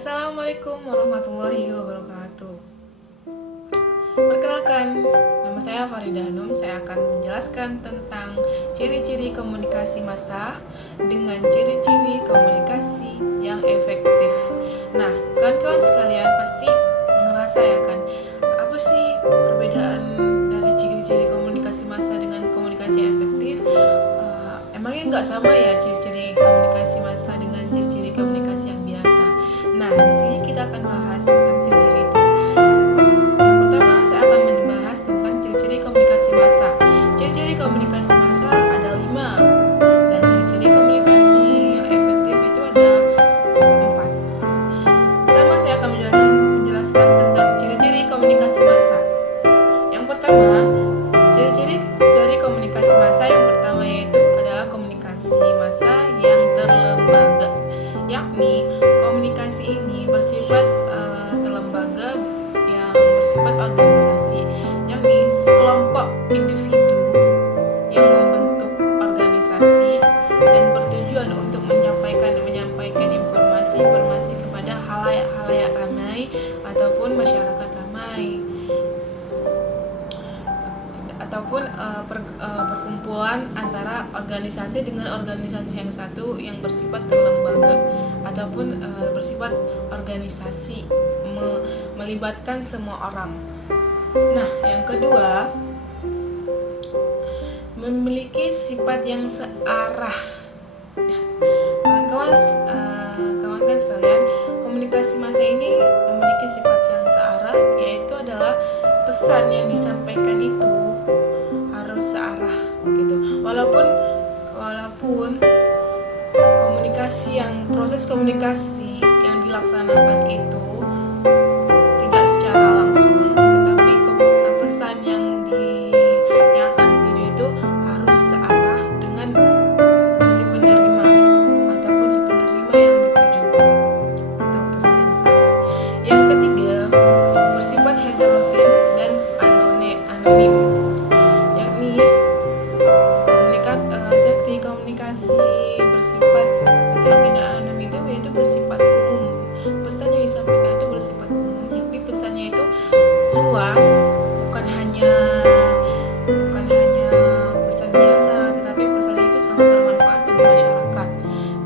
Assalamualaikum warahmatullahi wabarakatuh. Perkenalkan, nama saya Farida Hanum. Saya akan menjelaskan tentang ciri-ciri komunikasi massa dengan ciri-ciri komunikasi yang efektif. Nah, kawan-kawan sekalian pasti ngerasa ya kan, apa sih perbedaan dari ciri-ciri komunikasi massa dengan komunikasi efektif? Emangnya nggak sama ya ciri-ciri komunikasi massa dengan ciri-ciri komunikasi yang biasa? Nah, di sini kita akan bahas tentang ciri-ciri itu. Yang pertama, saya akan membahas tentang ciri-ciri komunikasi massa. Ciri-ciri komunikasi massa ada 5, dan ciri-ciri komunikasi yang efektif itu ada 4. Pertama, saya akan menjelaskan tentang ciri-ciri komunikasi massa. Yang pertama, ciri-ciri dari komunikasi massa yang pertama yaitu adalah komunikasi massa yang terlembaga, yakni komunikasi ini bersifat terlembaga yang bersifat organisasi, yakni sekelompok individu yang membentuk organisasi dan bertujuan untuk menyampaikan informasi kepada halayak ramai ataupun masyarakat ramai, ataupun perkumpulan antara organisasi dengan organisasi yang satu yang bersifat terlembaga ataupun bersifat organisasi melibatkan semua orang. Nah, yang kedua, memiliki sifat yang searah. Nah, kawan-kawan sekalian, komunikasi massa ini memiliki sifat yang searah, yaitu adalah pesan yang disampaikan itu harus searah gitu. Walaupun proses komunikasi yang dilaksanakan itu tidak secara langsung, tetapi pesan yang akan dituju itu harus searah dengan si penerima ataupun si penerima yang dituju. Itu pesan yang searah. Yang ketiga, bersifat heterogen dan anonim, yakni komunikasi bersifat heterogen dan anonim itu yaitu bersifat umum. Pesan yang disampaikan itu bersifat umum, yakni pesannya itu luas, bukan hanya pesan biasa, tetapi pesannya itu sangat bermanfaat bagi masyarakat,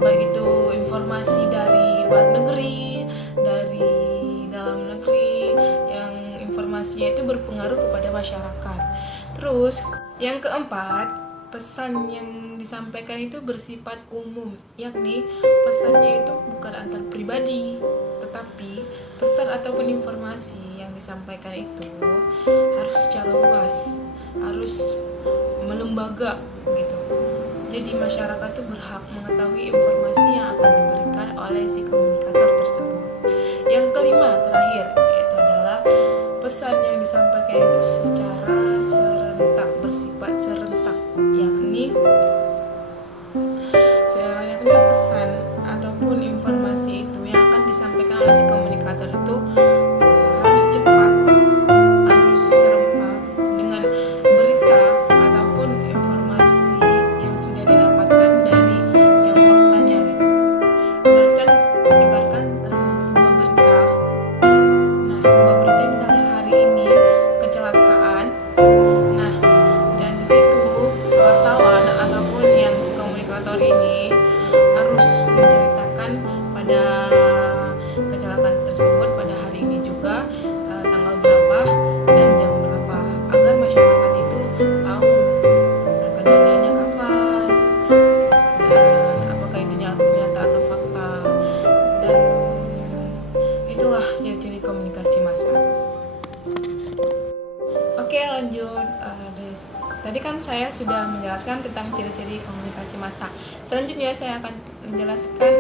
baik itu informasi dari luar negeri, dari dalam negeri, yang informasinya itu berpengaruh kepada masyarakat. Terus yang keempat, pesan yang disampaikan itu bersifat umum, yakni pesannya itu bukan antar pribadi, tetapi pesan ataupun informasi yang disampaikan itu harus secara luas, harus melembaga gitu. Jadi masyarakat tuh berhak mengetahui informasi yang akan diberikan oleh si komunikator tersebut. Yang kelima, terakhir, yaitu adalah pesan yang disampaikan itu secara serentak, bersifat serentak, yakni pesan ataupun informasi itu yang akan disampaikan oleh si komunikator itu harus cepat, harus serempak dengan berita ataupun informasi yang sudah didapatkan dari yang faktanya gitu. Ibaratkan sebuah berita. Nah, sebuah berita misalnya hari ini kecelakaan. Nah, dan di situ wartawan ataupun yang si komunikator ini harus menceritakan pada kecelakaan tersebut pada hari ini juga, tanggal berapa dan jam berapa, agar masyarakat itu tahu kejadiannya kapan dan apakah itu nyata atau fakta. Dan itulah ciri-ciri komunikasi massa. Oke, lanjut. Tadi kan saya sudah menjelaskan tentang ciri-ciri komunikasi massa. Selanjutnya saya akan menjelaskan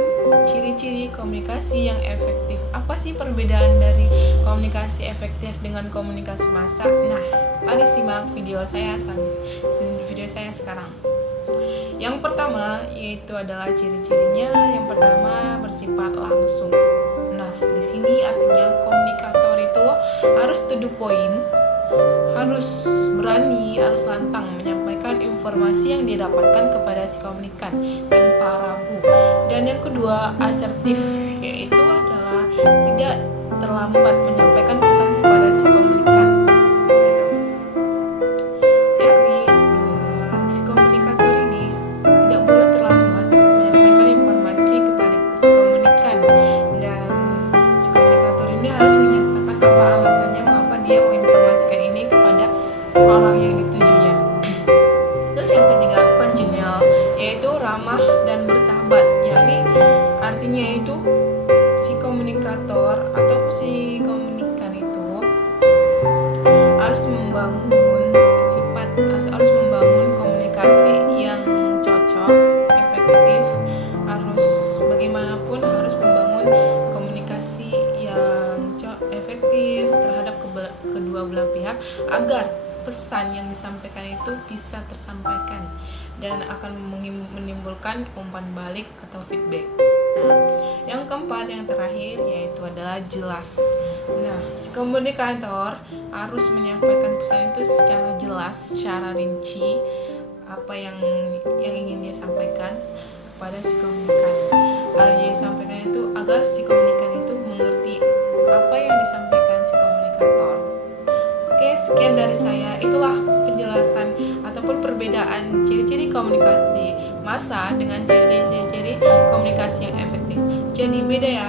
ciri-ciri komunikasi yang efektif. Apa sih perbedaan dari komunikasi efektif dengan komunikasi massa? Nah, mari simak video saya sekarang. Yang pertama yaitu adalah ciri-cirinya. Yang pertama, bersifat langsung. Nah, di sini artinya komunikator itu harus to the point, harus berani, harus lantang menyampaikan informasi yang didapatkan kepada si komunikan tanpa ragu. Dan yang kedua, asertif, yaitu adalah tidak terlambat menyampaikan pesan kepada si komunikan gitu. Yakni si komunikator ini tidak boleh terlambat menyampaikan informasi kepada si komunikan, dan si komunikator ini harus menyatakan apa alasannya mengapa dia menginformasikan ini kepada orang yang ditujunya. Terus yang ketiga, congenial, yaitu ramah dan bersahabat, yakni artinya itu si komunikator atau si komunikan itu harus membangun harus membangun komunikasi yang cocok, efektif, harus bagaimanapun harus membangun komunikasi yang efektif terhadap kedua belah pihak agar pesan yang disampaikan itu bisa tersampaikan dan akan menimbulkan umpan balik atau feedback. Nah, yang keempat, yang terakhir, yaitu adalah jelas. Nah, si komunikator harus menyampaikan pesan itu secara jelas, secara rinci, apa yang ingin dia sampaikan kepada si komunikan. Hal yang disampaikan itu agar si komunikan itu mengerti apa yang disampaikan si komunikator. Oke, sekian dari saya. Itulah penjelasan ataupun perbedaan ciri-ciri komunikasi massa dengan ciri-ciri komunikasi yang efektif. Jadi beda ya